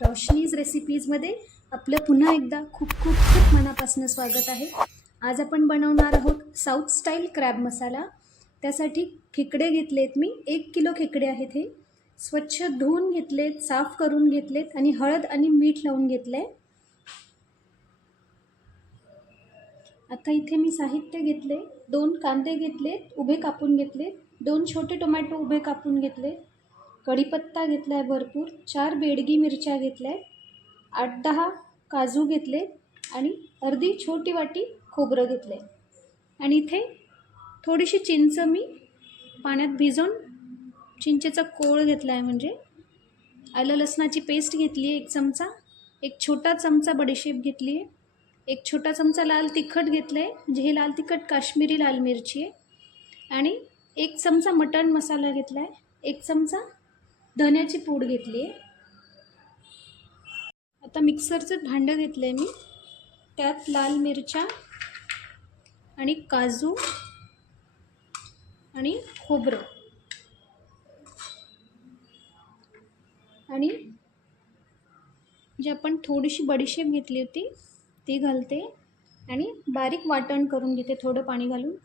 रोशनीज रेसिपीजमध्ये आपलं पुन्हा एकदा खूप खूप खूप मनापासून स्वागत आहे. आज आपण बनवणार आहोत साऊथ स्टाईल क्रॅब मसाला. त्यासाठी खेकडे घेतलेत मी 1 किलो खेकडे आहेत. हे स्वच्छ धुवून घेतलेत, साफ करून घेतलेत आणि हळद आणि मीठ लावून घेतलंय. आता इथे मी साहित्य घेतले, 2 कांदे घेतलेत उभे कापून घेतले, 2 छोटे टोमॅटो उभे कापून घेतले, कढीपत्ता घेतलाय भरपूर, 4 बेडगी मिरच्या घेतल्या, 8-10 काजू घेतले आणि अर्धी छोटी वाटी खोबरं घेतले. आणि इथे थोडीशी चिंच मी पाण्यात भिजवून चिंचेचा कोळ घेतला आहे. म्हणजे आलं लसणाची पेस्ट घेतली आहे 1 चमचा, 1 छोटा चमचा बडीशेप घेतली आहे, 1 छोटा चमचा लाल तिखट घेतलं आहे. म्हणजे हे लाल तिखट काश्मीरी लाल मिरची आहे. आणि 1 चमचा मटण मसाला घेतला आहे, 1 चमचा धन्याची पूड घेतली आहे. आता मिक्सरचं भांडं घेतलं आहे मी, त्यात लाल मिरच्या आणि काजू आणि खोबरं आणि जे आपण थोडीशी बडीशेप घेतली होती ती घालते आणि बारीक वाटण करून घेते थोडं पाणी घालून.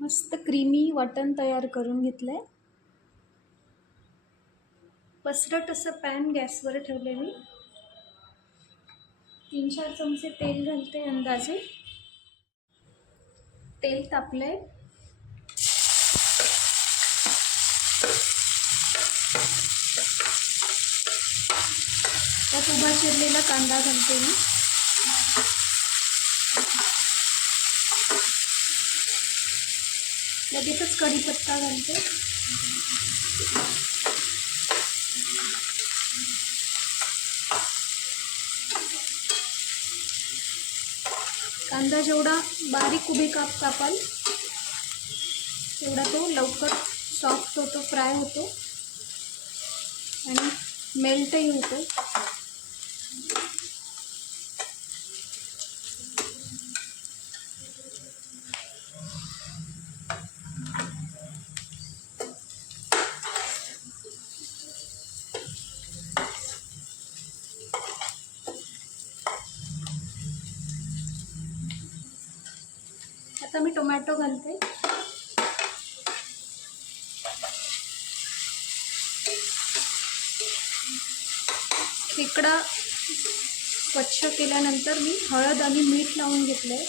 मस्त क्रीमी वाटण तयार करून घेतलं आहे. पसरट असं पॅन गॅसवर ठेवले मी. 3-4 चमचे तेल घालते अंदाजे. तेल तापलंय. त्यात उभा चिरलेला कांदा घालते मी. लगेचच कढीपत्ता घालते. कांदा जेवढा बारीक उभे कापाल तेवढा तो लवकर सॉफ्ट होतो, फ्राय होतो आणि मेल्टही होतो. आता मी टोमॅटो घालते. खेकडा स्वच्छ केल्यानंतर मी हळद आणि मीठ लावून घेतलंय.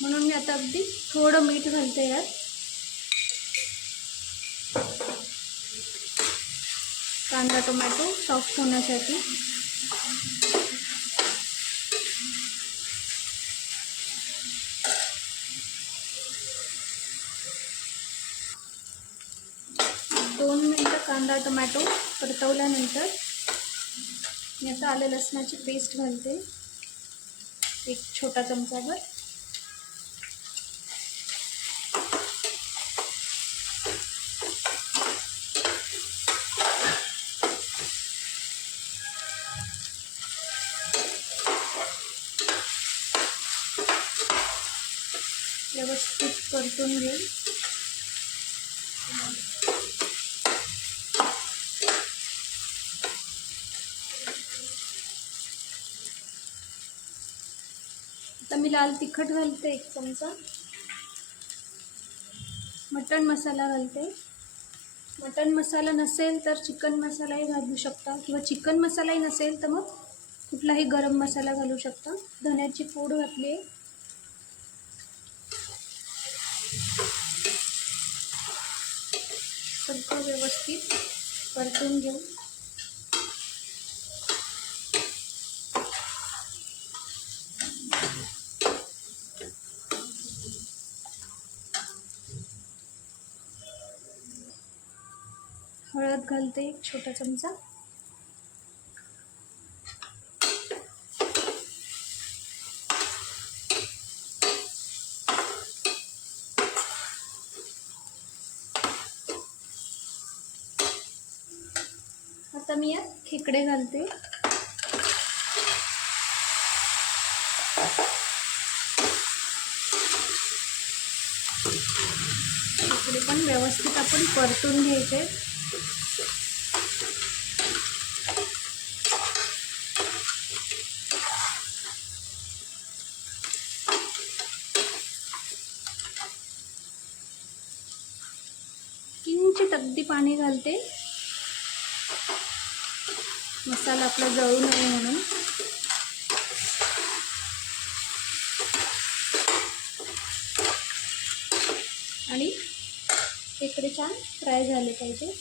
म्हणून मी आता अगदी थोडं मीठ घालते यात. कांदा टोमॅटो सॉफ्ट होण्यासाठी. दोन मिनटं कांदा टोमॅटो परतवल्यानंतर मी आता आलं लसणाची पेस्ट घालते 1 छोटा चमचाभर. व्यवस्थित परतून घेऊ. आता मी लाल तिखट घालते 1 चमचा. मटण मसाला घालते. मटण मसाला नसेल तर चिकन मसालाही घालू शकता किंवा चिकन मसालाही नसेल तर मग कुठलाही गरम मसाला घालू शकता. धन्याची पूड घातली आहे. सगळं व्यवस्थित परतून घेऊ. हळद घालते 1 छोटा चमचा. आता मी यात खेकडे घालते. कांदे पण व्यवस्थित आपण परतून घ्यायचे. किंचित अगदी पाणी घालते, मसाला आपला जळू नये म्हणून. आणि इकडे छान फ्राय झाले पाहिजे.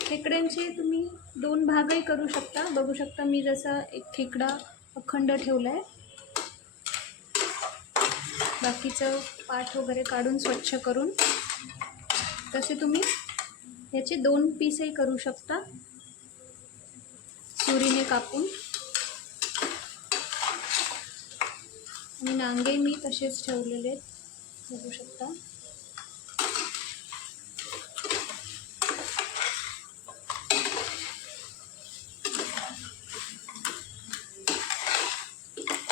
खेकड्यांचे तुम्ही 2 भागही करू शकता. बघू शकता मी जसा एक खेकडा अखंड ठेवला आहे, बाकीचं पाठ वगैरे काढून स्वच्छ करून. तसे तुम्ही याचे 2 पीसही करू शकता सुरीने कापून. आणि नांगे मी तसेच ठेवलेले आहेत, बघू शकता.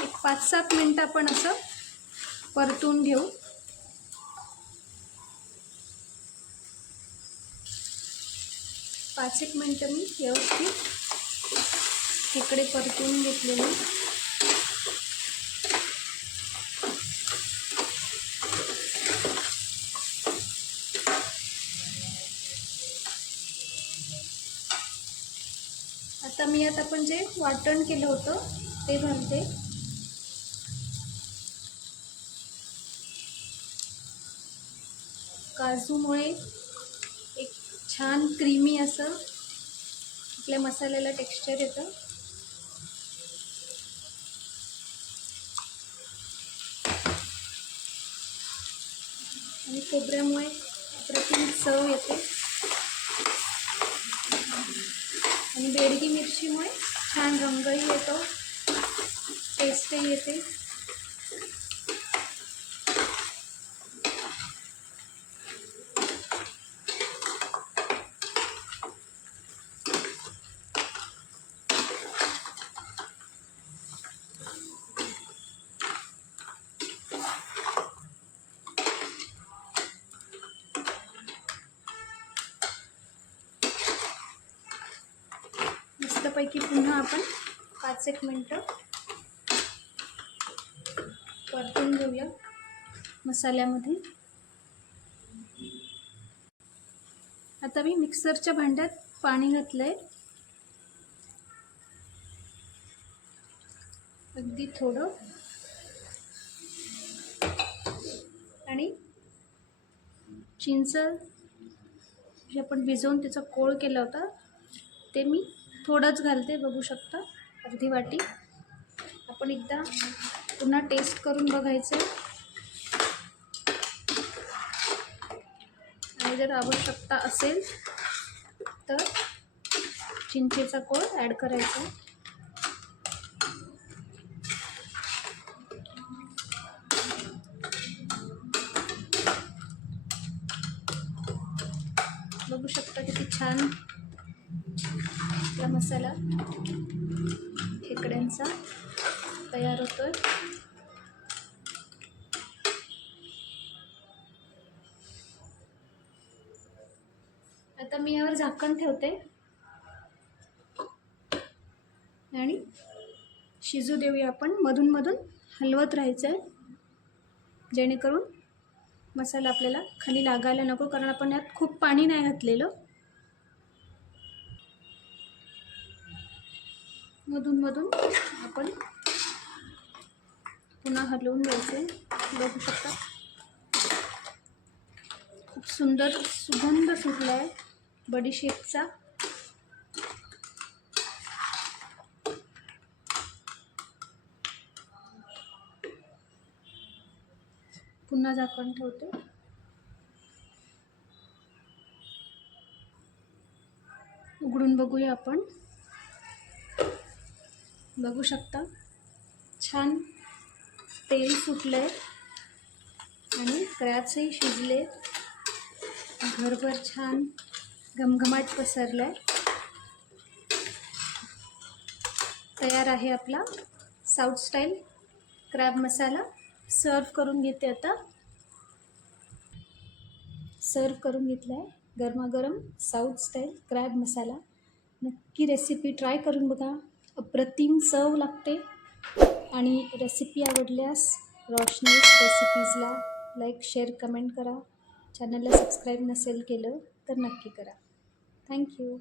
एक 5-7 मिनटं आपण असं परतून घेऊ. पाच एक मिनटं मी व्यवस्थित खेकडे परतून घेतलेले. आता मी यात आपण जे वाटण केलं होतं ते घालते. काजूमुळे एक छान क्रीमी असं आपल्या मसाल्याला टेक्स्चर येतं. आणि खोबऱ्यामुळे अप्रतिम चव येते. आणि बेडगी मिरचीमुळे छान रंगही येतो, टेस्टही येते. मस्तपैकी पुन्हा आपण 5-1 मिनटं परतून घेऊया मसाल्यामध्ये. आता मी मिक्सरच्या भांड्यात पाणी घातलंय, अगदी थोडं. आणि चिंच जे आपण भिजवून त्याचा कोळ केला होता ते मी थोडंच घालते, बघू शकता, अर्धी वाटी. आपण एकदा पुन्हा टेस्ट करून बघायचं. आणि जर आवश्यकता असेल तर चिंचेचा कोळ ॲड करायचा. बघू शकता किती छान आपला मसाला खेकड्यांचा तयार होतोय. आता मी यावर झाकण ठेवते आणि शिजू देऊया. आपण मधून मधून हलवत राहायचं आहे, जेणेकरून मसाला आपल्याला खाली लागायला नको, कारण आपण यात खूप पाणी नाही घातलेलं. मधून मधून आपण पुन्हा हलवून घ्यायचे. बघू शकता खूप सुंदर सुगंध सुटला आहे बडीशेपचा. पुन्हा झाकण ठेवते. उघडून बघूया आपण. बघू शकता छान तेल सुटलं आहे आणि क्रॅब्सही शिजले, घरभर छान घमघमाट पसरला आहे. तयार आहे आपला साऊथ स्टाईल क्रॅब मसाला. सर्व करून घेते आता. सर्व करून घेतला आहे गरमागरम साऊथ स्टाईल क्रॅब मसाला. नक्की रेसिपी ट्राय करून बघा, अप्रतिम चव लागते. आणि रेसिपी आवडल्यास रोशनीज रेसिपीजला लाईक, शेअर, कमेंट करा. चॅनलला सबस्क्राईब नसेल केलं तर नक्की करा. थँक्यू.